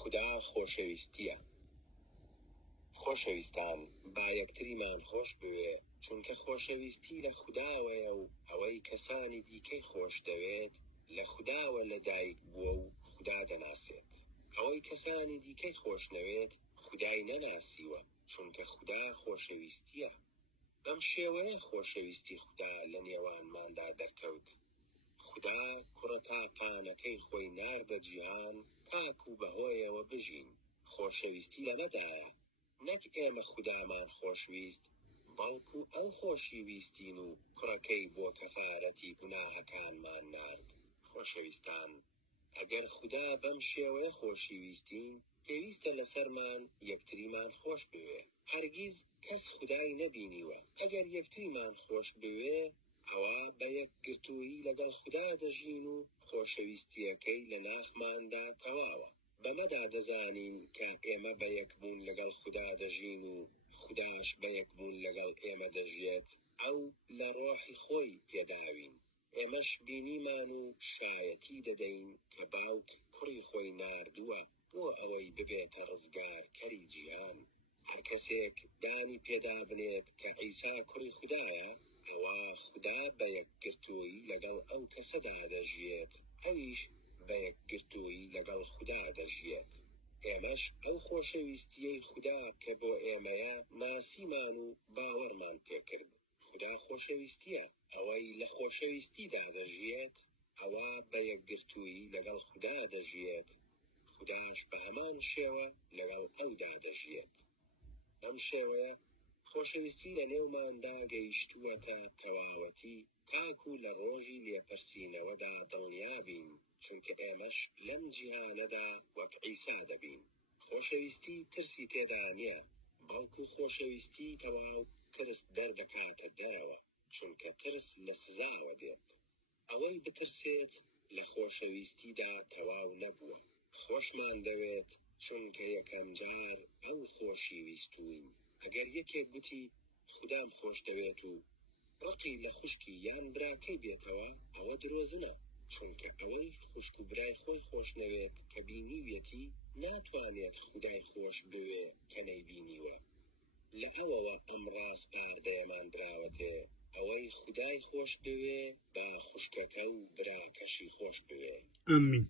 خدا خۆشەویستیە. خۆشەویستان، با یەکتریمان خۆش بوێ، چونکە خۆشەویستی لە خوداوەیە و ئەوەی کەسانی دیکەی خۆش دەوێت لە خوداوە لەدایک بووە و خدا دەناسێت. ئەوەی کەسانی دیکەی خۆش نەوێت خودای نەناسیوە، چونکە خدا خۆشەویستیە. بەم شێوەیە خۆشەویستی خدا لە نێوانماندا دەرکەوت. خدا کوڕە تاقانەکەی خۆی ناردە جیهان تاکو بەهۆیەوە بژین. خۆشەویستی لەمەدایە، نەک ئێمە خودامان خۆشویست، بەڵکو ئەو خۆشی ویستین و کوڕەکەی بۆ کەفارەتی گوناهەکانمان نارد. خۆشەویستان، ئەگەر خدا بەم شێوەیە خۆشی ویستین، پێویستە لەسەرمان یەکتریمان خۆش بوێ. هەرگیز کەس خودای نەبینیوە. ئەگەر یەکتریمان خۆش بوێ، ئەوە بە یەکگرتوویی لەگەڵ خدا دەژین و خۆشەویستیەکەی لە ناخماندا تەواوە. بەمەدا دەزانین کە ئێمە بە یەکبوون لەگەڵ خدا دەژین و خوداش بە یەکبوون لەگەڵ ئێمە دەژێت. ئەو لە ڕۆحی خۆی پێداوین. ئێمەش بینیمان و شایەتی دەدەین کە باوک کوڕی خۆی ناردووە بۆ ئەوەی ببێتە ڕزگار کەری جیهان. هەر کەسێک دانی پێدا بنێت کە عیسا کوڕی خودایە، ئەوە خدا بە یەکگرتوویی لەگەڵ ئەو کەسەدا دەژێت، ئەویش بە یەکگرتوویی لەگەڵ خدا دەژێت. ئێمەش ئەو خۆشەویستیەی خدا کە بۆ ئێمەیە ناسیمان و باوەڕمان پێکرد. خدا خۆشەویستیە. ئەوەی لە خۆشەویستیدا دەژێت، ئەوە بە یەکگرتوویی لەگەڵ خدا دەژێت. خداش بە هەمان شێوە لەگەڵ ئەودا دەژێت. ئەم شێوەیە خۆشەویستی لە نێوماندا گەیشتووەتە تەواوەتی تاکو لە ڕۆژی لێپرسینەوەدا دڵنیابین، چونکە ئێمەش لەم جیهانەدا وەک عیسا دەبین. خۆشەویستی ترسی تێدا نییە، بەڵکو خۆشەویستی تەواو ترس دەردەکاتە دەرەوە، چونکە ترس لە سزاوە دێت. ئەوەی بترسێت لە خۆشەویستیدا تەواو نەبووە. خۆشمان دەوێت چونکە یەکەم جار ئەو خۆشی ویستوین. ئەگەر یەکێک گوتی خودام خۆش دەوێت و ڕقی لە خوشکی یان براکەی بێتەوە، ئەوە درۆزنە، چونکە ئەوەی خوشک و برای خۆی خۆش نەوێت کە بینیوێتی ناتوانێت خودای خۆش بوێ کە نەیبینیوە. لە ئەوەوە ئەم ڕاستپاردەیەمان دراوەتێ، ئەوەی خودای خۆش بوێ با خوشکەکە و براکەشی خۆش بوێ. ئەمین.